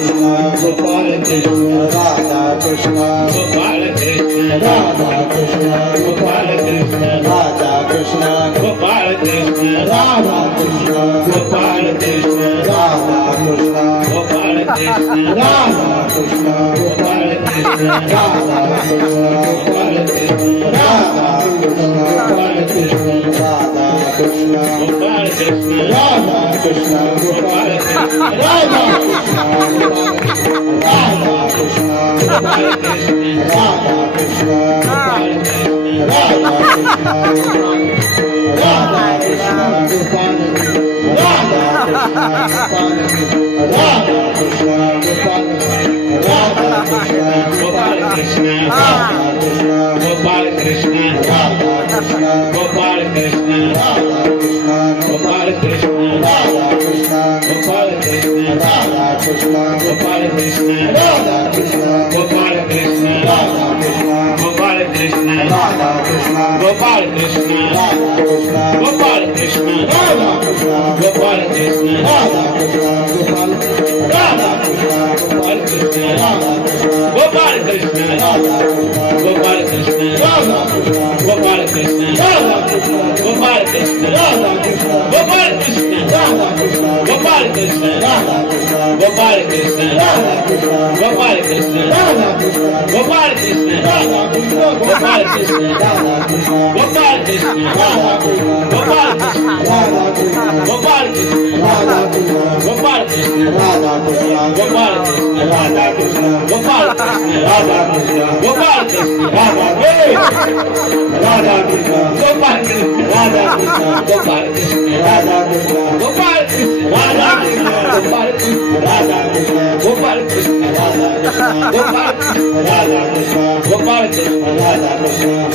Gopal Krishna Radha Krishna Gopal Krishna Radha Krishna Gopal Krishna Radha Krishna Gopal Krishna Radha Krishna Gopal Krishna Radha Krishna Gopal Krishna Radha Krishna Gopal Krishna Radha Krishna Gopal Krishna Radha Krishna Gopal Krishna Radha Krishna Gopal Krishna Radha Krishna Gopal Krishna Radha Krishna Radha Krishna Gopal Krishna Radha Krishna Gopal Krishna Radha Krishna Radha Krishna Gopal Krishna Radha Krishna Gopal Radha Krishna Gopal Krishna Radha Krishna Gopal Krishna Radha Krishna Gopal Krishna Radha Krishna Gopal Krishna Radha Krishna Gopal Krishna Radha Krishna Gopal Krishna Radha Krishna Gopal Krishna Radha Krishna Gopal Krishna Radha Krishna Gopal Krishna Radha Krishna Gopal Krishna Radha Krishna Gopal Krishna Radha Krishna Gopal Radha Krishna Gopal Krishna Radha Krishna Gopal Krishna Radha Krishna Gopal Krishna Radha Krishna Gopal Krishna Radha Krishna Gopal Krishna Radha Krishna Gopal Krishna Radha Krishna Gopal Krishna Radha Krishna Gopal Krishna Radha Krishna Gopal Krishna Radha Krishna Gopal Krishna Radha Krishna Gopal Krishna Radha Krishna Gopal Krishna Radha Krishna Gopal Krishna Radha Krishna Gopal Krishna Radha Krishna Gopal Krishna Radha Krishna Gopal Krishna Radha Krishna Gopal Krishna Radha Krishna Gopal Krishna Radha Radha Krishna Gopal Krishna Radha Krishna Gopal Krishna Radha Krishna Gopal Krishna Radha Krishna Gopal Krishna Radha Krishna Gopal Krishna Radha Krishna Gopal Krishna Radha Krishna Gopal Krishna Radha Krishna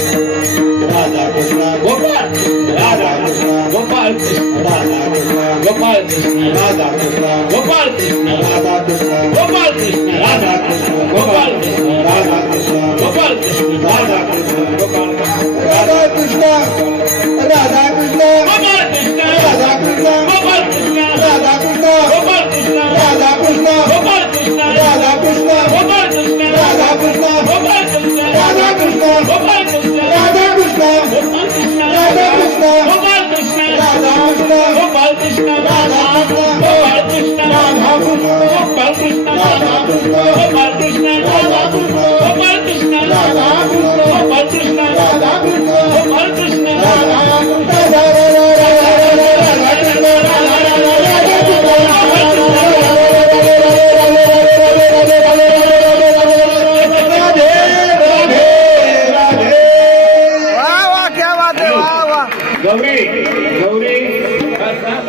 Radha Krishna Gopal Krishna Radha Krishna Gopal Krishna Radha Krishna Gopal Krishna Radha Krishna Gopal Krishna Radha Krishna Gopal Krishna Radha Krishna Gopal Krishna Radha Krishna Gopal Krishna Radha Krishna Gopal Radha Krishna Radha Krishna Gopal Krishna Radha Krishna Gopal Krishna Radha Krishna Gopal Krishna Radha Krishna Gopal Krishna Radha Krishna Gopal Krishna Radha Krishna Gopal Krishna Radha Krishna Gopal Krishna Radha Krishna Gopal Krishna Radha Krishna Gopal Krishna Radha Krishna Gopal Krishna Radha Krishna Gopal Krishna Radha Krishna Gopal Krishna Radha Krishna Gopal Krishna Radha Krishna Gopal Krishna Radha Krishna Gopal Krishna Radha Krishna Gopal Krishna Radha Gauri Gauri